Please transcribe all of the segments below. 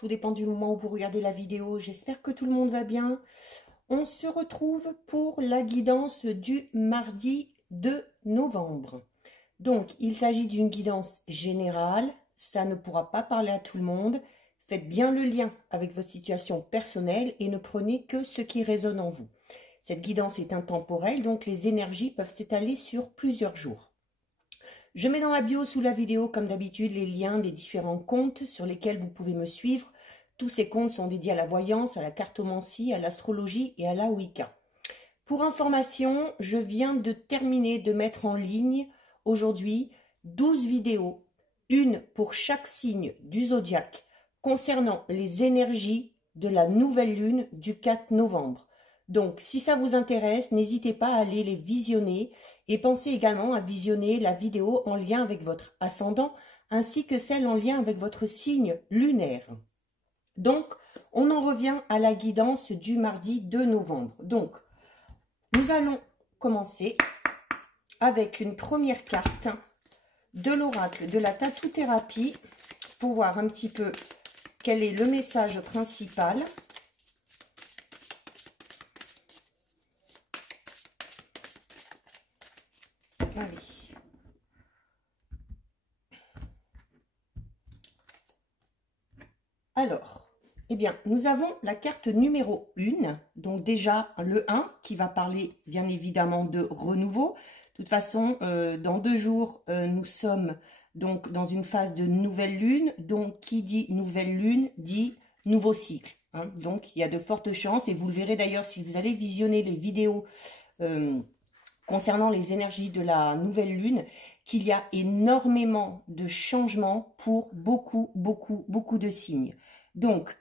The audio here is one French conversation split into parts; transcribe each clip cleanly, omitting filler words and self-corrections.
tout dépend du moment où vous regardez la vidéo. J'espère que tout le monde va bien. On se retrouve pour la guidance du mardi 2 novembre. Donc, il s'agit d'une guidance générale, ça ne pourra pas parler à tout le monde. Faites bien le lien avec votre situation personnelle et ne prenez que ce qui résonne en vous. Cette guidance est intemporelle, donc les énergies peuvent s'étaler sur plusieurs jours. Je mets dans la bio sous la vidéo, comme d'habitude, les liens des différents comptes sur lesquels vous pouvez me suivre. Tous ces comptes sont dédiés à la voyance, à la cartomancie, à l'astrologie et à la Wicca. Pour information, je viens de terminer de mettre en ligne aujourd'hui 12 vidéos, une pour chaque signe du zodiaque, concernant les énergies de la nouvelle lune du 4 novembre. Donc, si ça vous intéresse, n'hésitez pas à aller les visionner et pensez également à visionner la vidéo en lien avec votre ascendant ainsi que celle en lien avec votre signe lunaire. Donc, on en revient à la guidance du mardi 2 novembre. Donc, nous allons commencer avec une première carte de l'oracle de la tatou-thérapie pour voir un petit peu quel est le message principal. Allez. Alors, eh bien, nous avons la carte numéro 1, donc déjà le 1 qui va parler bien évidemment de renouveau. De toute façon, dans 2 jours, nous sommes donc dans une phase de nouvelle lune. Donc, qui dit nouvelle lune dit nouveau cycle. Hein. Donc, il y a de fortes chances, et vous le verrez d'ailleurs si vous allez visionner les vidéos concernant les énergies de la nouvelle lune, qu'il y a énormément de changements pour beaucoup de signes. Donc,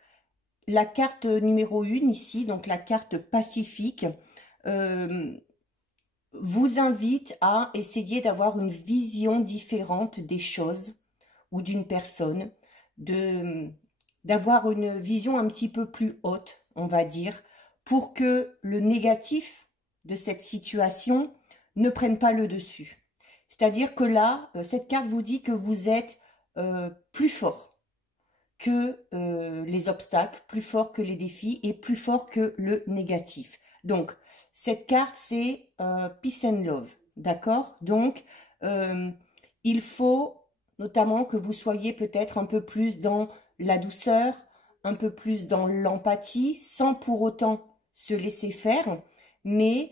la carte numéro 1 ici, donc la carte Pacifique, vous invite à essayer d'avoir une vision différente des choses ou d'une personne, d'avoir une vision un petit peu plus haute, on va dire, pour que le négatif de cette situation ne prenne pas le dessus. C'est-à-dire que là, cette carte vous dit que vous êtes plus fort que les obstacles, plus fort que les défis et plus fort que le négatif. Donc, cette carte, c'est Peace and Love, d'accord? Donc, il faut notamment que vous soyez peut-être un peu plus dans la douceur, un peu plus dans l'empathie, sans pour autant se laisser faire, mais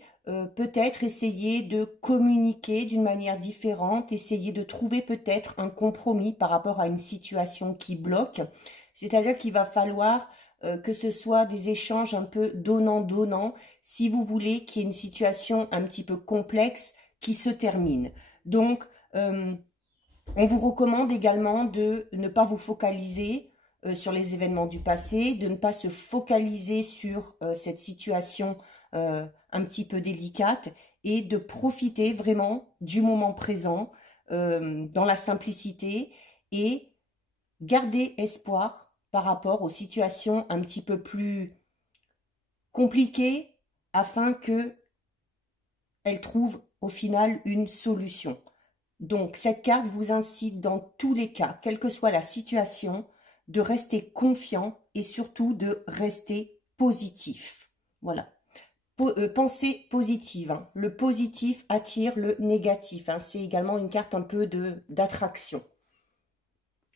peut-être essayer de communiquer d'une manière différente, essayer de trouver peut-être un compromis par rapport à une situation qui bloque. C'est-à-dire qu'il va falloir que ce soit des échanges un peu donnant-donnant, si vous voulez qu'il y ait une situation un petit peu complexe qui se termine. Donc, on vous recommande également de ne pas vous focaliser sur les événements du passé, de ne pas se focaliser sur cette situation un petit peu délicate et de profiter vraiment du moment présent dans la simplicité et garder espoir par rapport aux situations un petit peu plus compliquées afin qu'elles trouvent au final une solution. Donc cette carte vous incite dans tous les cas, quelle que soit la situation, de rester confiant et surtout de rester positif. Voilà. Pensée positive. Hein. Le positif attire le négatif. Hein. C'est également une carte un peu d'attraction.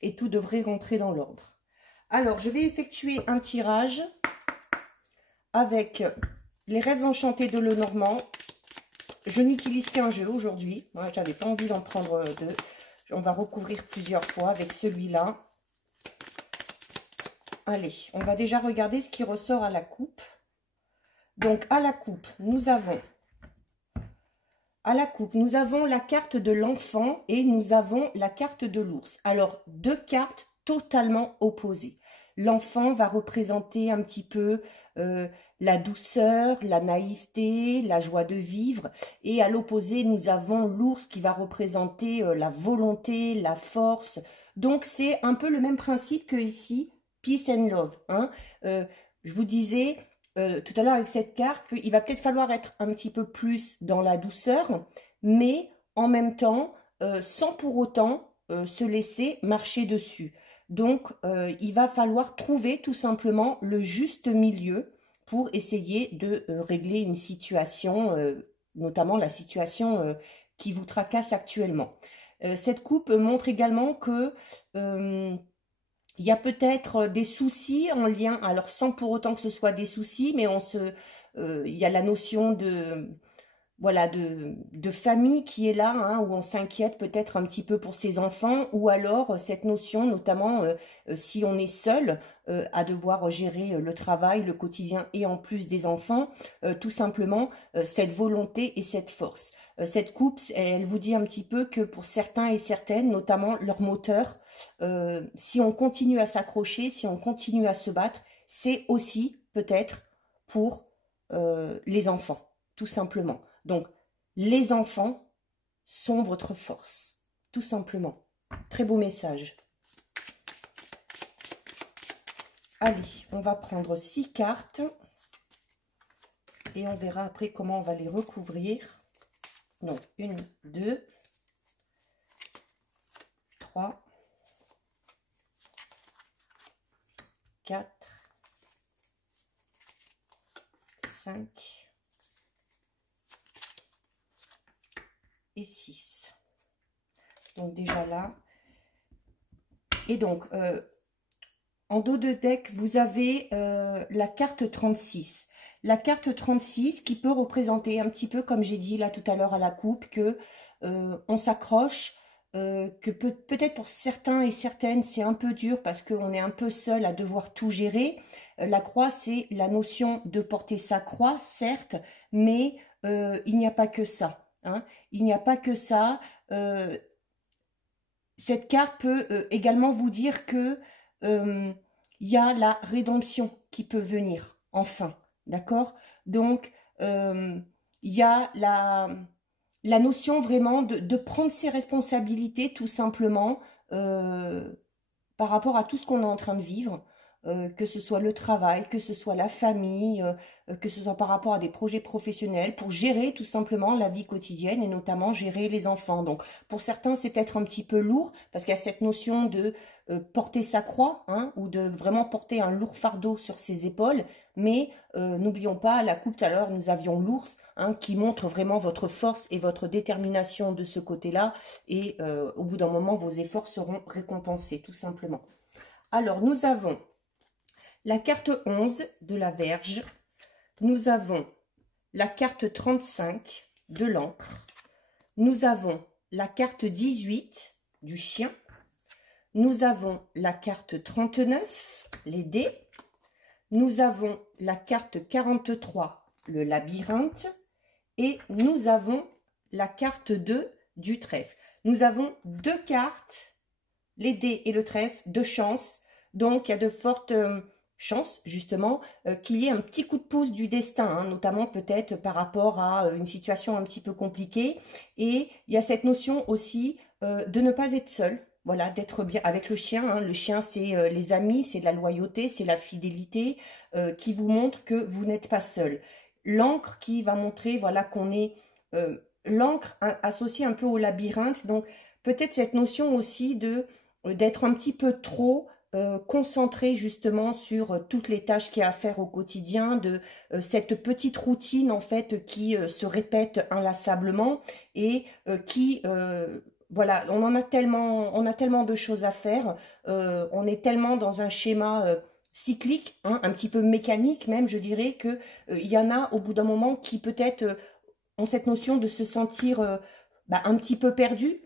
Et tout devrait rentrer dans l'ordre. Alors, je vais effectuer un tirage avec les rêves enchantés de Lenormand. Je n'utilise qu'un jeu aujourd'hui. Moi, je n'avais pas envie d'en prendre 2. On va recouvrir plusieurs fois avec celui-là. Allez, on va déjà regarder ce qui ressort à la coupe. Donc, à la coupe, nous avons la carte de l'enfant et nous avons la carte de l'ours. Alors, 2 cartes totalement opposées. L'enfant va représenter un petit peu la douceur, la naïveté, la joie de vivre. Et à l'opposé, nous avons l'ours qui va représenter la volonté, la force. Donc, c'est un peu le même principe que ici, Peace and Love. Hein. Je vous disais tout à l'heure avec cette carte qu'il va peut-être falloir être un petit peu plus dans la douceur, mais en même temps, sans pour autant se laisser marcher dessus. Donc, il va falloir trouver tout simplement le juste milieu pour essayer de régler une situation, notamment la situation qui vous tracasse actuellement. Cette coupe montre également que il y a peut-être des soucis en lien, alors sans pour autant que ce soit des soucis, mais il y a la notion de, voilà, de famille qui est là, hein, où on s'inquiète peut-être un petit peu pour ses enfants, ou alors cette notion, notamment si on est seul, à devoir gérer le travail, le quotidien et en plus des enfants, tout simplement cette volonté et cette force. Cette coupe, elle vous dit un petit peu que pour certains et certaines, notamment leur moteur, si on continue à s'accrocher, si on continue à se battre, c'est aussi peut-être pour les enfants, tout simplement. Donc, les enfants sont votre force, tout simplement. Très beau message. Allez, on va prendre 6 cartes et on verra après comment on va les recouvrir. Donc, 1, 2, 3, 4, 5 et 6. Donc déjà là. Et donc, en dos de deck, vous avez la carte 36. La carte 36 qui peut représenter un petit peu, comme j'ai dit là tout à l'heure à la coupe, que on s'accroche, que peut-être pour certains et certaines, c'est un peu dur parce qu'on est un peu seul à devoir tout gérer. La croix, c'est la notion de porter sa croix, certes, mais il n'y a pas que ça. Hein. Il n'y a pas que ça. Cette carte peut également vous dire que il y a la rédemption qui peut venir, enfin, d'accord? Donc, il y a la notion vraiment de prendre ses responsabilités, tout simplement, par rapport à tout ce qu'on est en train de vivre, que ce soit le travail, que ce soit la famille, que ce soit par rapport à des projets professionnels, pour gérer tout simplement la vie quotidienne et notamment gérer les enfants. Donc pour certains c'est peut-être un petit peu lourd parce qu'il y a cette notion de porter sa croix, hein, ou de vraiment porter un lourd fardeau sur ses épaules, mais n'oublions pas, à la coupe tout à l'heure nous avions l'ours, hein, qui montre vraiment votre force et votre détermination de ce côté-là, et au bout d'un moment vos efforts seront récompensés tout simplement. Alors nous avons la carte 11 de la Vierge, nous avons la carte 35 de l'Ancre, nous avons la carte 18 du Chien, nous avons la carte 39, les dés, nous avons la carte 43, le Labyrinthe, et nous avons la carte 2 du Trèfle. Nous avons 2 cartes, les dés et le trèfle, de chance, donc il y a de fortes chance justement qu'il y ait un petit coup de pouce du destin, hein, notamment peut-être par rapport à une situation un petit peu compliquée. Et il y a cette notion aussi de ne pas être seul, voilà, d'être bien avec le chien, hein. Le chien, c'est les amis, c'est la loyauté, c'est la fidélité qui vous montre que vous n'êtes pas seul. L'encre qui va montrer, voilà, qu'on est l'encre associée un peu au labyrinthe, donc peut-être cette notion aussi de d'être un petit peu trop concentré justement sur toutes les tâches qu'il y a à faire au quotidien, de cette petite routine en fait qui se répète inlassablement et qui voilà, on a tellement de choses à faire, on est tellement dans un schéma cyclique, hein, un petit peu mécanique même, je dirais, que il y en a au bout d'un moment qui peut-être ont cette notion de se sentir un petit peu perdu,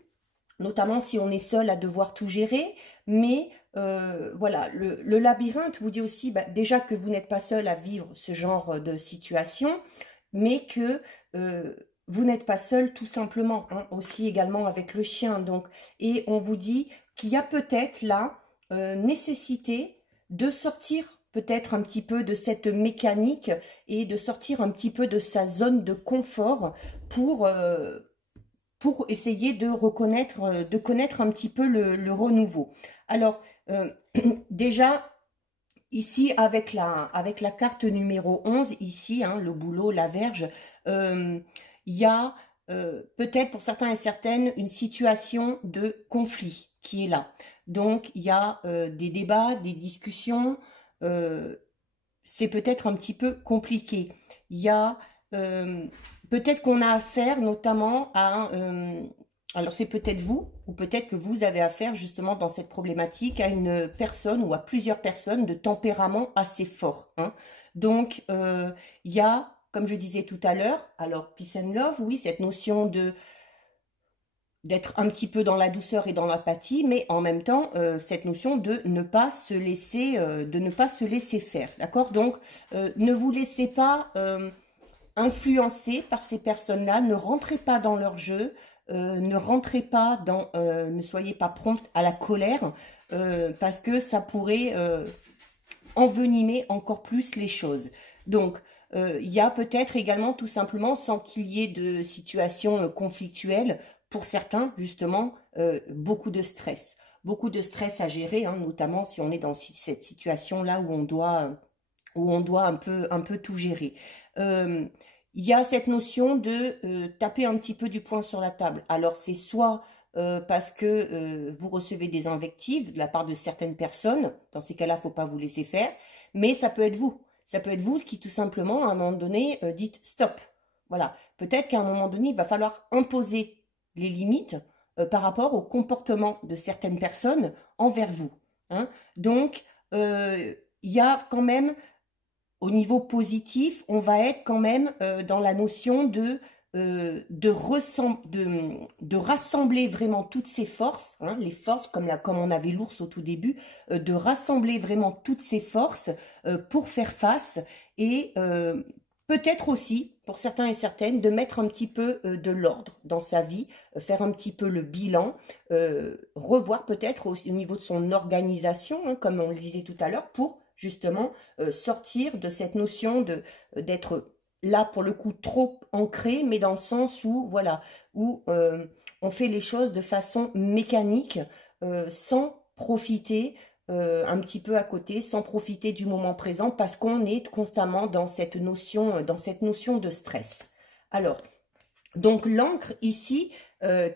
notamment si on est seul à devoir tout gérer, mais voilà, le labyrinthe vous dit aussi déjà que vous n'êtes pas seul à vivre ce genre de situation, mais que vous n'êtes pas seul tout simplement, hein, aussi également avec le chien. Donc, et on vous dit qu'il y a peut-être là nécessité de sortir peut-être un petit peu de cette mécanique et de sortir un petit peu de sa zone de confort pour essayer de reconnaître, de connaître un petit peu le renouveau. Alors, déjà, ici, avec la carte numéro 11, ici, hein, le bouleau, la verge, il y a peut-être pour certains et certaines une situation de conflit qui est là. Donc, il y a des débats, des discussions. C'est peut-être un petit peu compliqué. Il y a peut-être qu'on a affaire notamment à... alors c'est peut-être vous, ou peut-être que vous avez affaire justement dans cette problématique à une personne ou à plusieurs personnes de tempérament assez fort, hein. Donc, il y a, comme je disais tout à l'heure, alors peace and love, oui, cette notion de d'être un petit peu dans la douceur et dans l'apathie, mais en même temps, cette notion de ne pas se laisser faire, d'accord? Donc, ne vous laissez pas influencer par ces personnes-là, ne rentrez pas dans leur jeu, ne soyez pas prompte à la colère, parce que ça pourrait envenimer encore plus les choses. Donc, il y a peut-être également tout simplement, sans qu'il y ait de situation conflictuelle, pour certains, justement, beaucoup de stress. Beaucoup de stress à gérer, hein, notamment si on est dans cette situation-là où on doit un peu tout gérer. Il y a cette notion de taper un petit peu du poing sur la table. Alors, c'est soit parce que vous recevez des invectives de la part de certaines personnes. Dans ces cas-là, il ne faut pas vous laisser faire. Mais ça peut être vous. Ça peut être vous qui, tout simplement, à un moment donné, dites stop. Voilà. Peut-être qu'à un moment donné, il va falloir imposer les limites par rapport au comportement de certaines personnes envers vous, hein. Donc, il y a quand même, au niveau positif, on va être quand même dans la notion de rassembler vraiment toutes ces forces, hein, les forces comme on avait l'ours au tout début, de rassembler vraiment toutes ces forces pour faire face et peut-être aussi, pour certains et certaines, de mettre un petit peu de l'ordre dans sa vie, faire un petit peu le bilan, revoir peut-être au niveau de son organisation, hein, comme on le disait tout à l'heure, pour justement sortir de cette notion d'être là pour le coup trop ancré, mais dans le sens où voilà, où on fait les choses de façon mécanique, sans profiter un petit peu à côté, sans profiter du moment présent, parce qu'on est constamment dans cette notion de stress. Alors, donc l'encre ici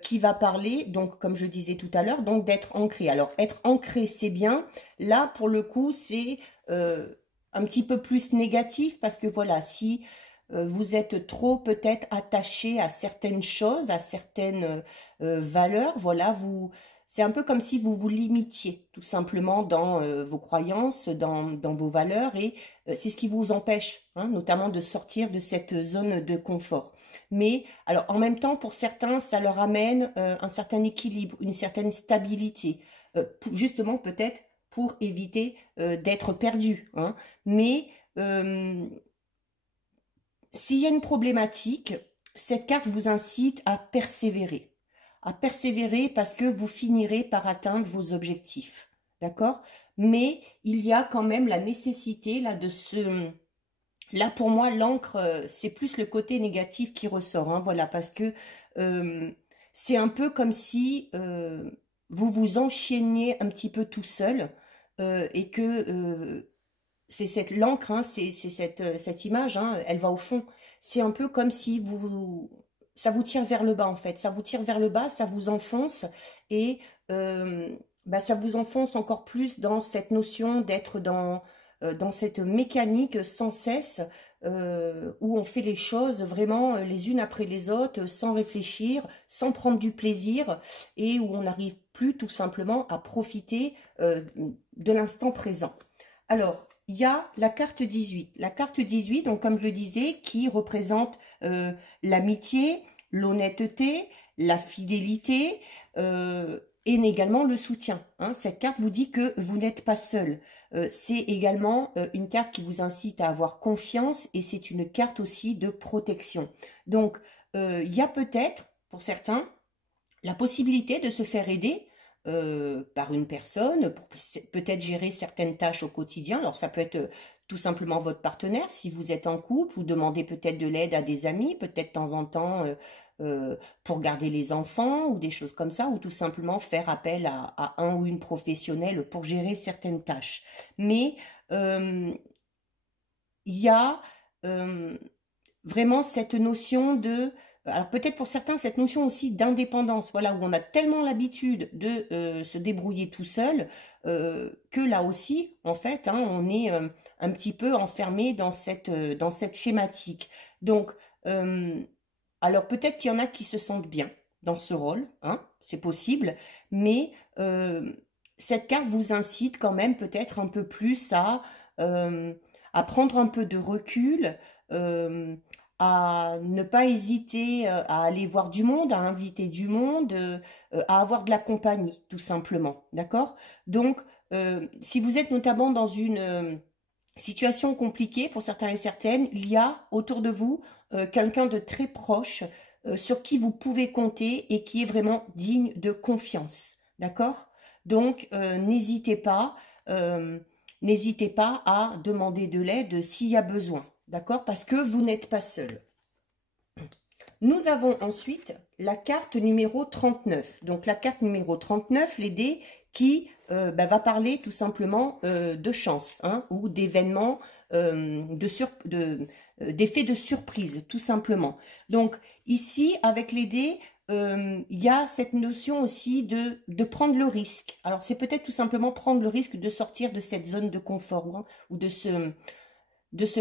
qui va parler, donc comme je disais tout à l'heure, donc d'être ancré. Alors être ancré c'est bien, là pour le coup c'est un petit peu plus négatif parce que voilà, si vous êtes trop peut-être attaché à certaines choses, à certaines valeurs, voilà, c'est un peu comme si vous vous limitiez tout simplement dans vos croyances, dans vos valeurs et c'est ce qui vous empêche, hein, notamment de sortir de cette zone de confort. Mais alors en même temps, pour certains, ça leur amène un certain équilibre, une certaine stabilité, justement peut-être pour éviter d'être perdu, hein. Mais s'il y a une problématique, cette carte vous incite à persévérer. À persévérer parce que vous finirez par atteindre vos objectifs. D'accord? Mais il y a quand même la nécessité là de se... Là, pour moi, l'encre, c'est plus le côté négatif qui ressort, hein, voilà, parce que c'est un peu comme si vous vous enchaîniez un petit peu tout seul et que c'est l'encre, hein, c'est cette image, hein, elle va au fond. C'est un peu comme si ça vous tire vers le bas en fait. Ça vous tire vers le bas, ça vous enfonce et ça vous enfonce encore plus dans cette notion d'être dans cette mécanique sans cesse où on fait les choses vraiment les unes après les autres sans réfléchir, sans prendre du plaisir et où on n'arrive plus tout simplement à profiter de l'instant présent. Alors, il y a la carte 18. La carte 18, donc comme je le disais, qui représente l'amitié, l'honnêteté, la fidélité et également le soutien, hein. Cette carte vous dit que vous n'êtes pas seul. C'est également une carte qui vous incite à avoir confiance et c'est une carte aussi de protection. Donc, il y a peut-être, pour certains, la possibilité de se faire aider par une personne pour peut-être gérer certaines tâches au quotidien. Alors ça peut être tout simplement votre partenaire si vous êtes en couple ou demander peut-être de l'aide à des amis, peut-être de temps en temps pour garder les enfants ou des choses comme ça, ou tout simplement faire appel à un ou une professionnelle pour gérer certaines tâches. Mais il y a vraiment cette notion de alors peut-être pour certains, cette notion aussi d'indépendance, voilà, où on a tellement l'habitude de se débrouiller tout seul, que là aussi, en fait, hein, on est un petit peu enfermé dans cette schématique. Donc, alors peut-être qu'il y en a qui se sentent bien dans ce rôle, hein, c'est possible, mais cette carte vous incite quand même peut-être un peu plus à prendre un peu de recul, euh, à ne pas hésiter à aller voir du monde, à inviter du monde, à avoir de la compagnie, tout simplement, d'accord? Donc, si vous êtes notamment dans une situation compliquée pour certains et certaines, il y a autour de vous quelqu'un de très proche sur qui vous pouvez compter et qui est vraiment digne de confiance. D'accord? Donc, n'hésitez pas à demander de l'aide s'il y a besoin. D'accord? Parce que vous n'êtes pas seul. Nous avons ensuite la carte numéro 39. Donc, la carte numéro 39, les dés qui va parler tout simplement de chance, hein, ou d'événements, d'effets de surprise, tout simplement. Donc, ici, avec les dés, il y a cette notion aussi de prendre le risque. Alors, c'est peut-être tout simplement prendre le risque de sortir de cette zone de confort, hein, ou de ce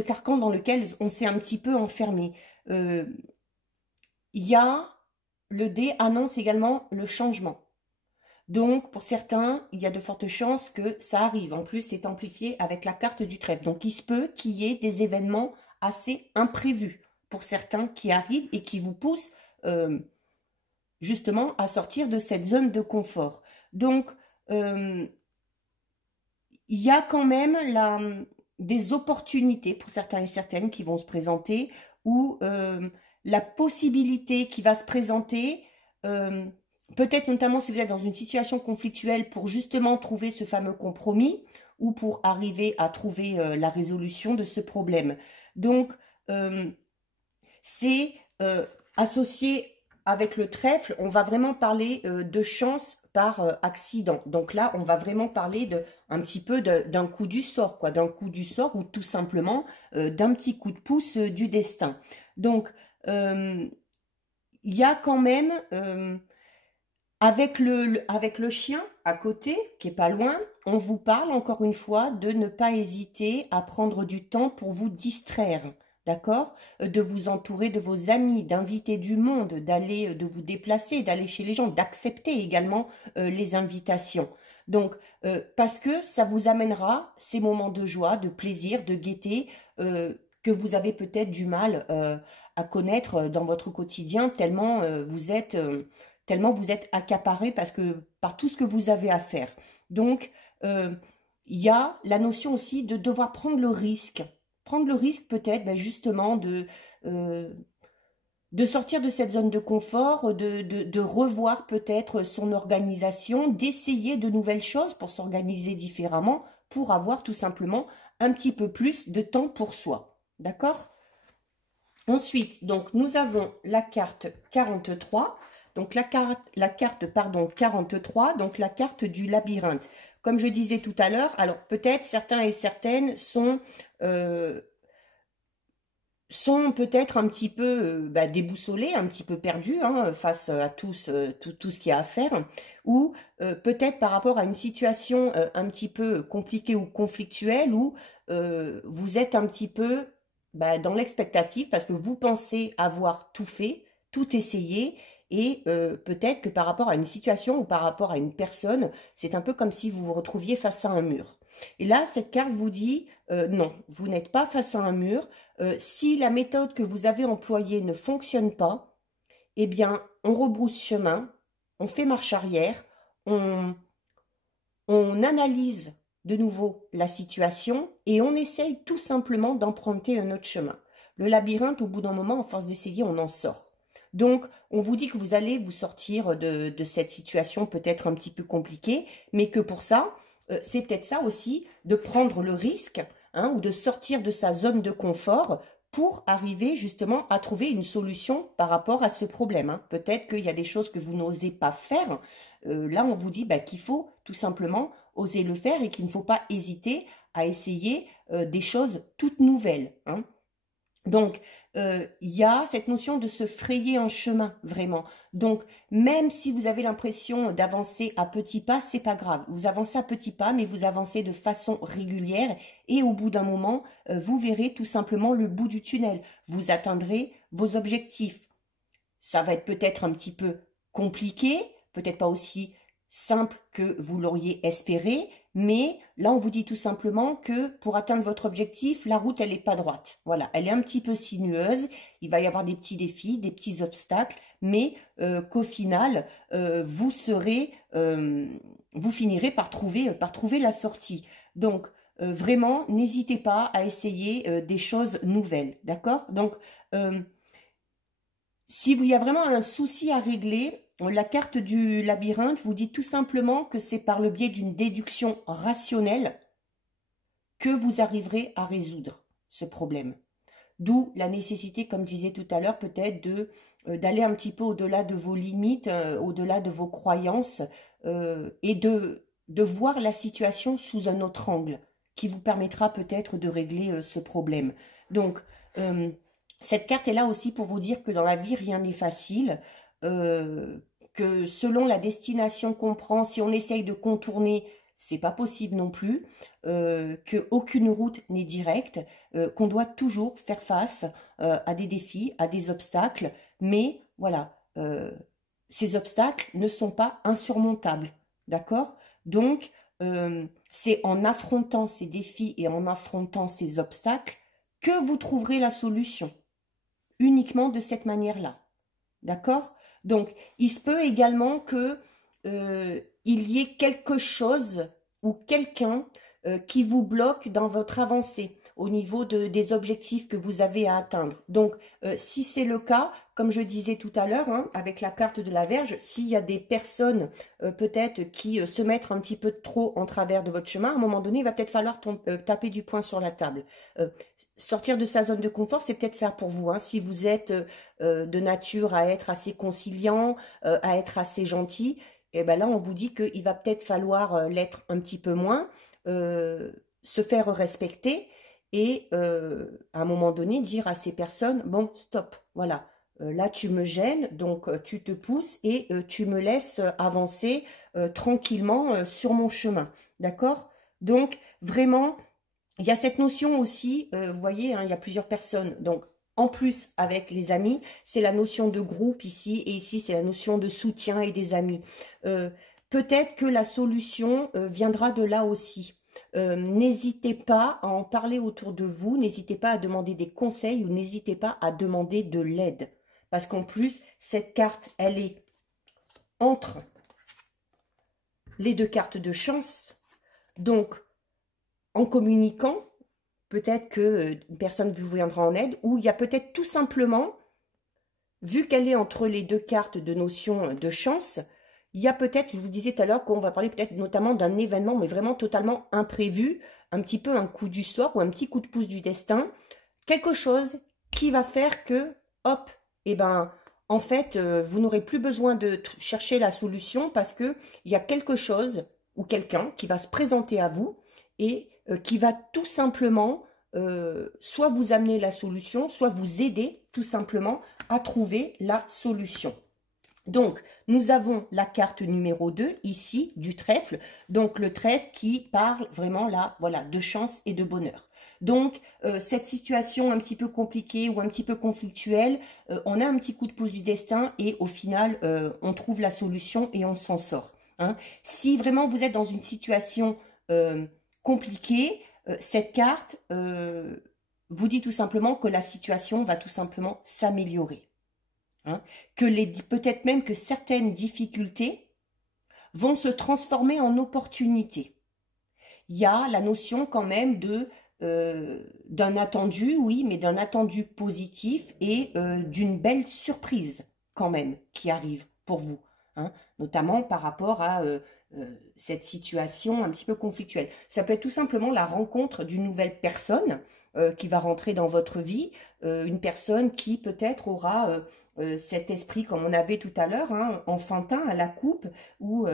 carcan dans lequel on s'est un petit peu enfermé. Il y a, le dé annonce également le changement. Donc, pour certains, il y a de fortes chances que ça arrive. En plus, c'est amplifié avec la carte du trèfle. Donc, il se peut qu'il y ait des événements assez imprévus pour certains qui arrivent et qui vous poussent justement à sortir de cette zone de confort. Donc, il y a quand même des opportunités pour certains et certaines qui vont se présenter, ou la possibilité qui va se présenter, peut-être notamment si vous êtes dans une situation conflictuelle, pour justement trouver ce fameux compromis ou pour arriver à trouver la résolution de ce problème. Donc, c'est associé avec le trèfle, on va vraiment parler de chance par accident. Donc là, on va vraiment parler un petit peu d'un coup du sort, quoi, d'un coup du sort, ou tout simplement d'un petit coup de pouce du destin. Donc, il y a quand même, avec le chien à côté, qui est pas loin, on vous parle encore une fois de ne pas hésiter à prendre du temps pour vous distraire. D'accord? De vous entourer de vos amis, d'inviter du monde, de vous déplacer, d'aller chez les gens, d'accepter également les invitations. Donc, parce que ça vous amènera ces moments de joie, de plaisir, de gaieté, que vous avez peut-être du mal à connaître dans votre quotidien, tellement vous êtes accaparé par tout ce que vous avez à faire. Donc, il y a la notion aussi de devoir prendre le risque. Prendre le risque peut-être justement de sortir de cette zone de confort, de revoir peut-être son organisation, d'essayer de nouvelles choses pour s'organiser différemment, pour avoir tout simplement un petit peu plus de temps pour soi. D'accord? Ensuite, donc, nous avons la carte 43. Donc la carte 43, donc la carte du labyrinthe. Comme je disais tout à l'heure, alors peut-être certains et certaines sont peut-être un petit peu déboussolés, un petit peu perdus hein, face à tout ce qu'il y a à faire, ou peut-être par rapport à une situation un petit peu compliquée ou conflictuelle, où vous êtes un petit peu dans l'expectative parce que vous pensez avoir tout fait, tout essayé, et peut-être que par rapport à une situation ou par rapport à une personne, c'est un peu comme si vous vous retrouviez face à un mur. Et là, cette carte vous dit non, vous n'êtes pas face à un mur. Si la méthode que vous avez employée ne fonctionne pas, eh bien, on rebrousse chemin, on fait marche arrière, on analyse de nouveau la situation et on essaye tout simplement d'emprunter un autre chemin. Le labyrinthe, au bout d'un moment, en force d'essayer, on en sort. Donc, on vous dit que vous allez vous sortir de cette situation peut-être un petit peu compliquée, mais que pour ça, c'est peut-être ça aussi, de prendre le risque hein, ou de sortir de sa zone de confort pour arriver justement à trouver une solution par rapport à ce problème. Hein. Peut-être qu'il y a des choses que vous n'osez pas faire. Là, on vous dit qu'il faut tout simplement oser le faire et qu'il ne faut pas hésiter à essayer des choses toutes nouvelles. Hein. Donc, il y a cette notion de se frayer un chemin, vraiment. Donc, même si vous avez l'impression d'avancer à petits pas, c'est pas grave. Vous avancez à petits pas, mais vous avancez de façon régulière et au bout d'un moment, vous verrez tout simplement le bout du tunnel. Vous atteindrez vos objectifs. Ça va être peut-être un petit peu compliqué, peut-être pas aussi simple que vous l'auriez espéré, mais là on vous dit tout simplement que pour atteindre votre objectif, la route elle n'est pas droite. Voilà, elle est un petit peu sinueuse, il va y avoir des petits défis, des petits obstacles, mais qu'au final vous finirez par trouver la sortie. Donc vraiment, n'hésitez pas à essayer des choses nouvelles, d'accord? Donc s'il y a vraiment un souci à régler, la carte du labyrinthe vous dit tout simplement que c'est par le biais d'une déduction rationnelle que vous arriverez à résoudre ce problème. D'où la nécessité, comme je disais tout à l'heure, peut-être d'aller un petit peu au-delà de vos limites, au-delà de vos croyances, et de voir la situation sous un autre angle, qui vous permettra peut-être de régler ce problème. Donc, cette carte est là aussi pour vous dire que dans la vie, rien n'est facile, que selon la destination qu'on prend, si on essaye de contourner, c'est pas possible non plus, qu'aucune route n'est directe, qu'on doit toujours faire face à des défis, à des obstacles, mais voilà, ces obstacles ne sont pas insurmontables, d'accord? Donc, c'est en affrontant ces défis et en affrontant ces obstacles que vous trouverez la solution, uniquement de cette manière-là, d'accord? Donc, il se peut également que il y ait quelque chose ou quelqu'un qui vous bloque dans votre avancée au niveau des objectifs que vous avez à atteindre. Donc, si c'est le cas, comme je disais tout à l'heure, hein, avec la carte de la Vierge, s'il y a des personnes peut-être qui se mettent un petit peu trop en travers de votre chemin, à un moment donné, il va peut-être falloir taper du poing sur la table. Sortir de sa zone de confort, c'est peut-être ça pour vous. Hein. Si vous êtes de nature à être assez conciliant, à être assez gentil, et ben là, on vous dit qu'il va peut-être falloir l'être un petit peu moins, se faire respecter et à un moment donné, dire à ces personnes, bon, stop, voilà, là, tu me gênes, donc tu te pousses et tu me laisses avancer tranquillement sur mon chemin, d'accord? Donc, vraiment, il y a cette notion aussi, vous voyez, hein, il y a plusieurs personnes, donc en plus avec les amis, c'est la notion de groupe ici, et ici c'est la notion de soutien et des amis. Peut-être que la solution viendra de là aussi. N'hésitez pas à en parler autour de vous, n'hésitez pas à demander des conseils ou n'hésitez pas à demander de l'aide. Parce qu'en plus, cette carte, elle est entre les deux cartes de chance. Donc, en communiquant, peut-être qu'une personne vous viendra en aide, ou il y a peut-être tout simplement, vu qu'elle est entre les deux cartes de notion de chance, il y a peut-être, je vous disais tout à l'heure, qu'on va parler peut-être notamment d'un événement, mais vraiment totalement imprévu, un petit peu un coup du sort ou un petit coup de pouce du destin, quelque chose qui va faire que, hop, eh ben, en fait, vous n'aurez plus besoin de chercher la solution parce qu'il y a quelque chose ou quelqu'un qui va se présenter à vous et qui va tout simplement soit vous amener la solution, soit vous aider tout simplement à trouver la solution. Donc, nous avons la carte numéro 2 ici, du trèfle. Donc, le trèfle qui parle vraiment là, voilà, de chance et de bonheur. Donc, cette situation un petit peu compliquée ou un petit peu conflictuelle, on a un petit coup de pouce du destin et au final, on trouve la solution et on s'en sort. Hein. Si vraiment vous êtes dans une situation compliquée, cette carte vous dit tout simplement que la situation va tout simplement s'améliorer. Hein, que peut-être même que certaines difficultés vont se transformer en opportunités. Il y a la notion quand même d'un attendu, oui, mais d'un attendu positif et d'une belle surprise quand même qui arrive pour vous, hein, notamment par rapport à cette situation un petit peu conflictuelle. Ça peut être tout simplement la rencontre d'une nouvelle personne qui va rentrer dans votre vie, une personne qui peut-être aura cet esprit, comme on avait tout à l'heure, hein, enfantin à la coupe, ou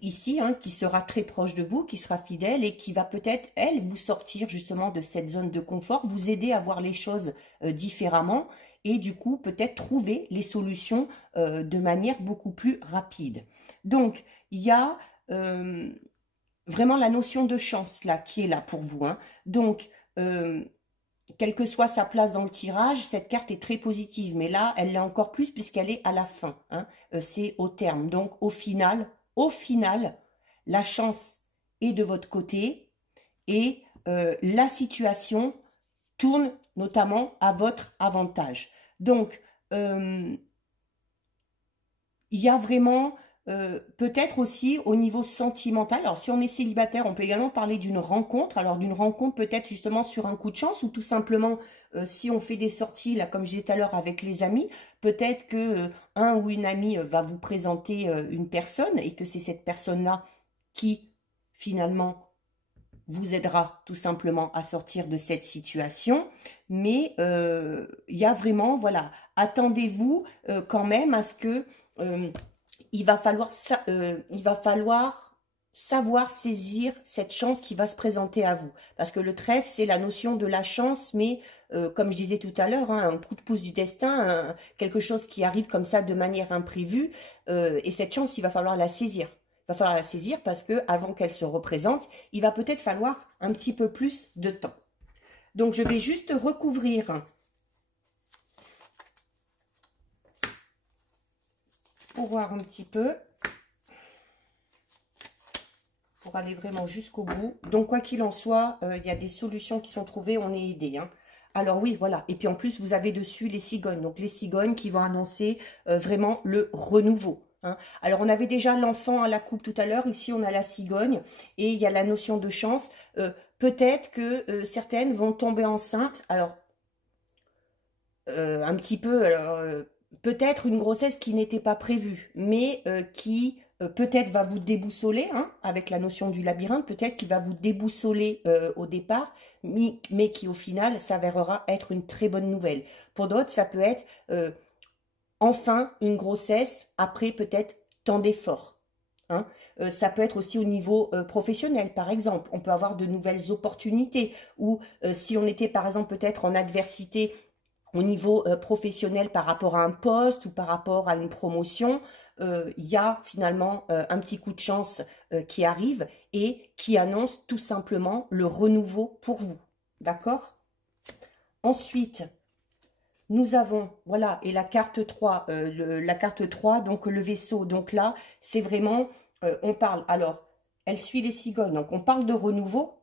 ici, hein, qui sera très proche de vous, qui sera fidèle et qui va peut-être, elle, vous sortir justement de cette zone de confort, vous aider à voir les choses différemment et du coup, peut-être trouver les solutions de manière beaucoup plus rapide. Donc, il y a vraiment la notion de chance là, qui est là pour vous. Hein. Donc, quelle que soit sa place dans le tirage, cette carte est très positive. Mais là, elle l'est encore plus puisqu'elle est à la fin. Hein. C'est au terme. Donc, au final, la chance est de votre côté et la situation tourne notamment à votre avantage. Donc, il y a vraiment peut-être aussi au niveau sentimental. Alors, si on est célibataire, on peut également parler d'une rencontre. Alors, d'une rencontre peut-être justement sur un coup de chance ou tout simplement si on fait des sorties, là, comme je disais tout à l'heure, avec les amis, peut-être que un ou une amie va vous présenter une personne et que c'est cette personne-là qui, finalement, vous aidera tout simplement à sortir de cette situation. Mais il y a vraiment, voilà, attendez-vous quand même à ce que il va falloir savoir saisir cette chance qui va se présenter à vous. Parce que le trèfle, c'est la notion de la chance, mais comme je disais tout à l'heure, hein, un coup de pouce du destin, quelque chose qui arrive comme ça de manière imprévue. Et cette chance, il va falloir la saisir. Il va falloir la saisir parce que avant qu'elle se représente, il va peut-être falloir un petit peu plus de temps. Donc, je vais juste recouvrir pour voir un petit peu, pour aller vraiment jusqu'au bout. Donc, quoi qu'il en soit, il y a des solutions qui sont trouvées, on est aidé. Hein. Alors oui, voilà. Et puis en plus, vous avez dessus les cigognes. Donc, les cigognes qui vont annoncer vraiment le renouveau. Hein. Alors, on avait déjà l'enfant à la coupe tout à l'heure. Ici, on a la cigogne. Et il y a la notion de chance. Peut-être que certaines vont tomber enceintes. Alors, un petit peu... peut-être une grossesse qui n'était pas prévue, mais qui peut-être va vous déboussoler, hein, avec la notion du labyrinthe, peut-être qui va vous déboussoler au départ, mais qui au final s'avérera être une très bonne nouvelle. Pour d'autres, ça peut être enfin une grossesse après peut-être tant d'efforts. Hein. Ça peut être aussi au niveau professionnel, par exemple. On peut avoir de nouvelles opportunités, ou si on était par exemple peut-être en adversité au niveau professionnel par rapport à un poste ou par rapport à une promotion, il y a finalement un petit coup de chance qui arrive et qui annonce tout simplement le renouveau pour vous. D'accord? Ensuite, nous avons, voilà, et la carte 3, la carte 3, donc le vaisseau. Donc là, c'est vraiment, on parle, alors, elle suit les cigognes, donc on parle de renouveau.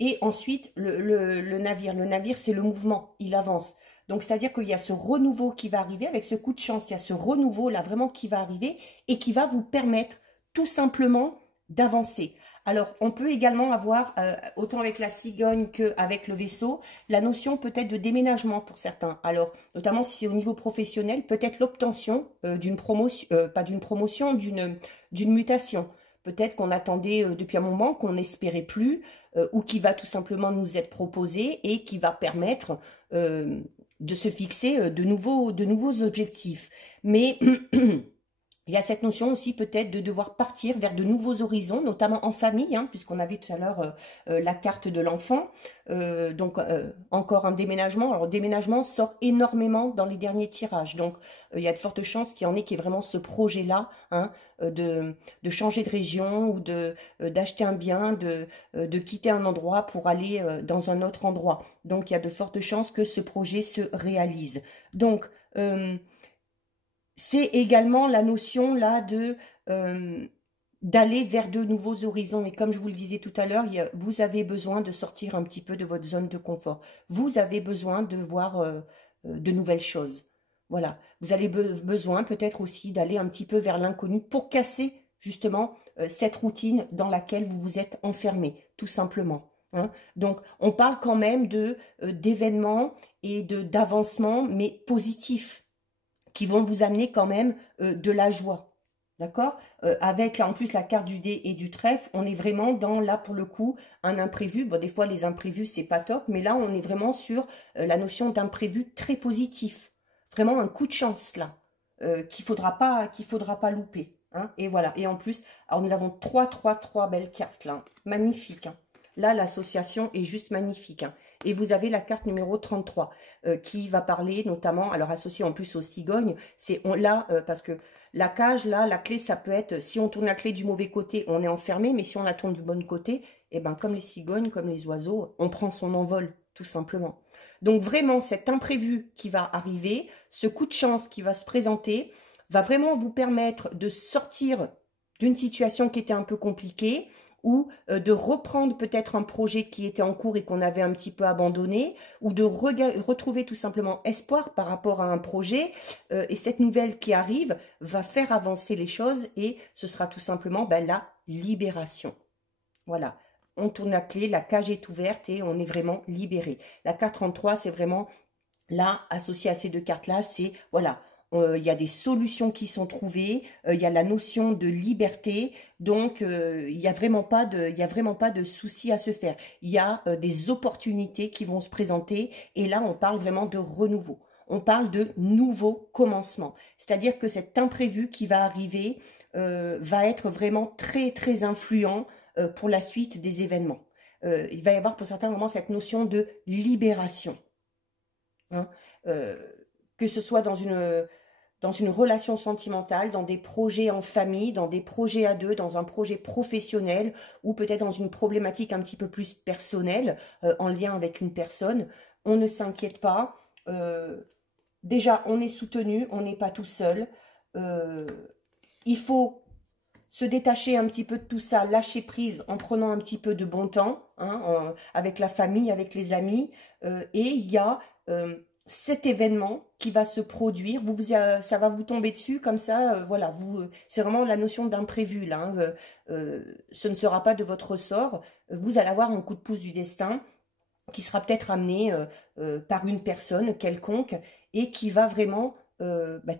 Et ensuite, le navire. Le navire, c'est le mouvement, il avance. Donc, c'est-à-dire qu'il y a ce renouveau qui va arriver avec ce coup de chance. Il y a ce renouveau-là vraiment qui va arriver et qui va vous permettre tout simplement d'avancer. Alors, on peut également avoir, autant avec la cigogne qu'avec le vaisseau, la notion peut-être de déménagement pour certains. Alors, notamment si au niveau professionnel, peut-être l'obtention d'une promotion, pas d'une promotion, d'une mutation. Peut-être qu'on attendait depuis un moment, qu'on n'espérait plus, ou qui va tout simplement nous être proposé et qui va permettre de se fixer de nouveaux objectifs. Mais il y a cette notion aussi peut-être de devoir partir vers de nouveaux horizons, notamment en famille, hein, puisqu'on avait tout à l'heure la carte de l'enfant. Donc, encore un déménagement. Alors, le déménagement sort énormément dans les derniers tirages. Donc, il y a de fortes chances qu'il y en ait qui est vraiment ce projet-là, hein, de changer de région ou d'acheter un bien, de quitter un endroit pour aller dans un autre endroit. Donc, il y a de fortes chances que ce projet se réalise. Donc, c'est également la notion là d'aller vers de nouveaux horizons. Et comme je vous le disais tout à l'heure, vous avez besoin de sortir un petit peu de votre zone de confort. Vous avez besoin de voir de nouvelles choses. Voilà. Vous avez besoin peut-être aussi d'aller un petit peu vers l'inconnu pour casser justement cette routine dans laquelle vous vous êtes enfermé, tout simplement. Hein. Donc, on parle quand même d'événements et d'avancements, mais positifs, qui vont vous amener quand même de la joie. D'accord? Avec là, en plus la carte du dé et du trèfle, on est vraiment dans, là pour le coup, un imprévu. Bon, des fois les imprévus, c'est pas top, mais là on est vraiment sur la notion d'imprévu très positif. Vraiment un coup de chance là, qu'il faudra pas louper. Hein, et voilà. Et en plus, alors nous avons trois belles cartes là. Magnifique. Hein. Là, l'association est juste magnifique. Hein. Et vous avez la carte numéro 33 qui va parler notamment, alors associée en plus aux cigognes, c'est là, parce que la cage, là, la clé, ça peut être, si on tourne la clé du mauvais côté, on est enfermé, mais si on la tourne du bon côté, et ben comme les cigognes, comme les oiseaux, on prend son envol, tout simplement. Donc vraiment, cet imprévu qui va arriver, ce coup de chance qui va se présenter, va vraiment vous permettre de sortir d'une situation qui était un peu compliquée, ou de reprendre peut-être un projet qui était en cours et qu'on avait un petit peu abandonné, ou de retrouver tout simplement espoir par rapport à un projet. Et cette nouvelle qui arrive va faire avancer les choses et ce sera tout simplement la libération. Voilà, on tourne la clé, la cage est ouverte et on est vraiment libéré. La carte 33, c'est vraiment là, associé à ces deux cartes-là, c'est voilà. Il y a des solutions qui sont trouvées, il y a la notion de liberté, donc il n'y a vraiment pas de souci à se faire. Il y a des opportunités qui vont se présenter et là on parle vraiment de renouveau. On parle de nouveau commencement. C'est-à-dire que cet imprévu qui va arriver va être vraiment très très influent pour la suite des événements. Il va y avoir pour certains moments cette notion de libération. Hein, que ce soit dans une relation sentimentale, dans des projets en famille, dans des projets à deux, dans un projet professionnel ou peut-être dans une problématique un petit peu plus personnelle en lien avec une personne. On ne s'inquiète pas. Déjà, on est soutenu, on n'est pas tout seul. Il faut se détacher un petit peu de tout ça, lâcher prise en prenant un petit peu de bon temps, hein, avec la famille, avec les amis. Et il y a cet événement qui va se produire, ça va vous tomber dessus comme ça, voilà, c'est vraiment la notion d'imprévu là. Hein, ce ne sera pas de votre ressort. Vous allez avoir un coup de pouce du destin qui sera peut-être amené par une personne quelconque et qui va vraiment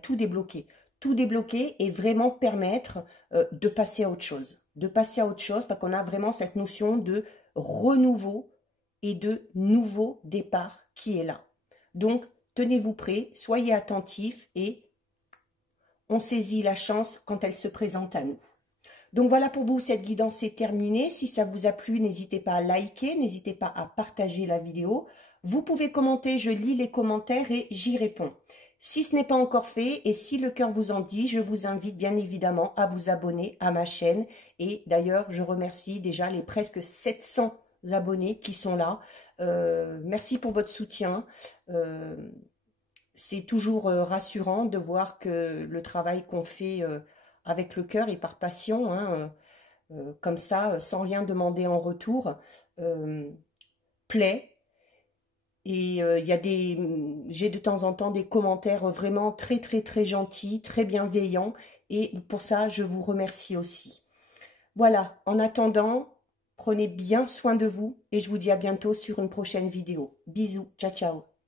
tout débloquer. Tout débloquer et vraiment permettre de passer à autre chose. De passer à autre chose parce qu'on a vraiment cette notion de renouveau et de nouveau départ qui est là. Donc, tenez-vous prêts, soyez attentifs et on saisit la chance quand elle se présente à nous. Donc voilà pour vous, cette guidance est terminée. Si ça vous a plu, n'hésitez pas à liker, n'hésitez pas à partager la vidéo. Vous pouvez commenter, je lis les commentaires et j'y réponds. Si ce n'est pas encore fait et si le cœur vous en dit, je vous invite bien évidemment à vous abonner à ma chaîne. Et d'ailleurs, je remercie déjà les presque 700 abonnés qui sont là. Merci pour votre soutien. C'est toujours rassurant de voir que le travail qu'on fait avec le cœur et par passion, hein, comme ça, sans rien demander en retour, plaît. Et j'ai de temps en temps des commentaires vraiment très très très gentils, très bienveillants. Et pour ça, je vous remercie aussi. Voilà, en attendant, prenez bien soin de vous et je vous dis à bientôt sur une prochaine vidéo. Bisous, ciao ciao.